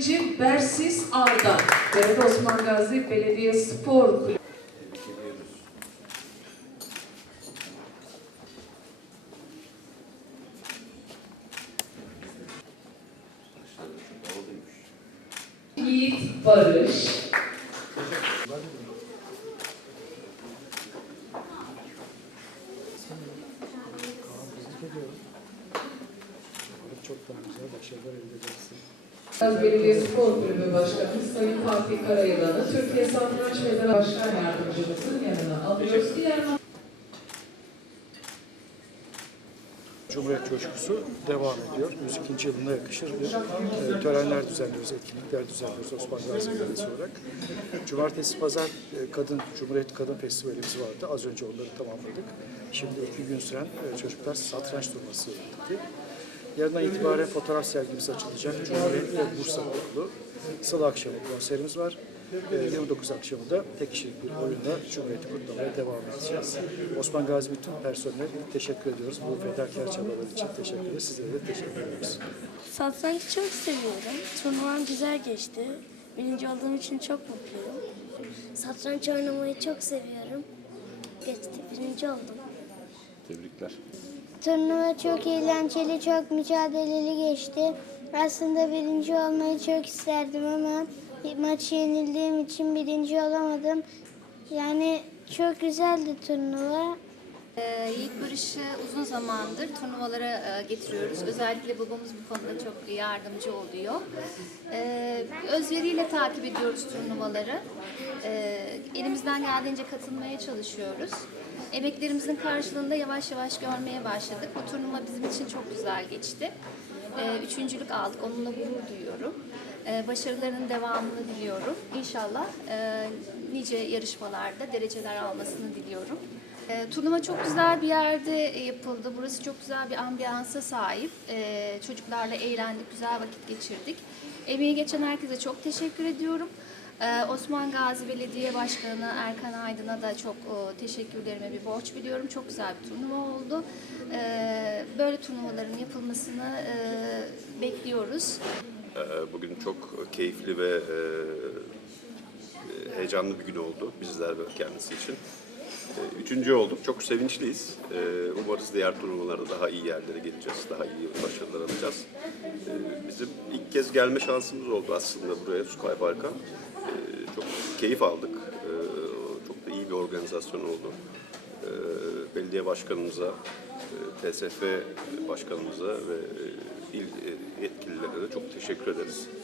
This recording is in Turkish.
Cim Bersis Arda. Devlet Osman Gazi Belediye Spor Kulübü. Yiğit Barış. Çok daha güzel başarılar elde edersin. Gazi Belediye Spor Kulübü Başkanımız Sayın Fatih Karayılan'ı Türkiye Satranç Federasyonu Başkan Yardımcımızın yanına alıyoruz. Diğer Cumhuriyet coşkusu devam ediyor. 102. yılına yakışır bir e, törenler düzenliyoruz, etkinlikler düzenliyoruz Osman Gazi Belediyesi olarak. Cumartesi, pazar e, Kadın Cumhuriyet Kadın Festivalimiz vardı. Az önce onları tamamladık. Şimdi iki gün süren e, çocuklar satranç turnuvası yaptık. Yarından itibaren fotoğraf sergimiz açılacak. Cumhuriyet ve Bursa Okulu. Salı akşamı konserimiz var. E, 29 akşamı da tek kişilik bir oyunla Cumhuriyet'i kutlamaya devam edeceğiz. Osman Gazi bütün personeline teşekkür ediyoruz. Bu fedakar çabalar için teşekkür ederiz. Sizlere de teşekkür ediyoruz. Satrancı çok seviyorum. Turnuvam güzel geçti. Birinci olduğum için çok mutluyum. Satranç oynamayı çok seviyorum. Geçti, birinci oldum. Tebrikler. Turnuva çok eğlenceli, çok mücadeleli geçti. Aslında birinci olmayı çok isterdim ama maçı yenildiğim için birinci olamadım. Yani çok güzeldi turnuva. Ee, Yiğit Barış'ı uzun zamandır turnuvalara e, getiriyoruz. Özellikle babamız bu konuda çok yardımcı oluyor. Ee, özveriyle takip ediyoruz turnuvaları. Ee, elimizden geldiğince katılmaya çalışıyoruz. Emeklerimizin karşılığında yavaş yavaş görmeye başladık. Bu turnuva bizim için çok güzel geçti. Üçüncülük aldık. Onunla gurur duyuyorum. Başarılarının devamını diliyorum. İnşallah e, nice yarışmalarda dereceler almasını diliyorum. E, turnuva çok güzel bir yerde e, yapıldı. Burası çok güzel bir ambiyansa sahip. E, çocuklarla eğlendik, güzel vakit geçirdik. Emeği geçen herkese çok teşekkür ediyorum. E, Osman Gazi Belediye Başkanı Erkan Aydın'a da çok e, teşekkürlerime bir borç biliyorum. Çok güzel bir turnuva oldu. Böyle turnuvaların yapılmasını e, bekliyoruz. Ee, Bugün çok keyifli ve e, heyecanlı bir gün oldu bizler ve kendisi için. Ee, Üçüncü olduk. Çok sevinçliyiz. Ee, Umarız diğer turnuvalarda daha iyi yerlere geleceğiz. Daha iyi başarılar alacağız. Ee, Bizim ilk kez gelme şansımız oldu aslında buraya Sky Park'a. Çok keyif aldık. Çok da iyi bir organizasyon oldu. Belediye başkanımıza, e, TSF başkanımıza ve e, il e, yetkililere de çok teşekkür ederiz.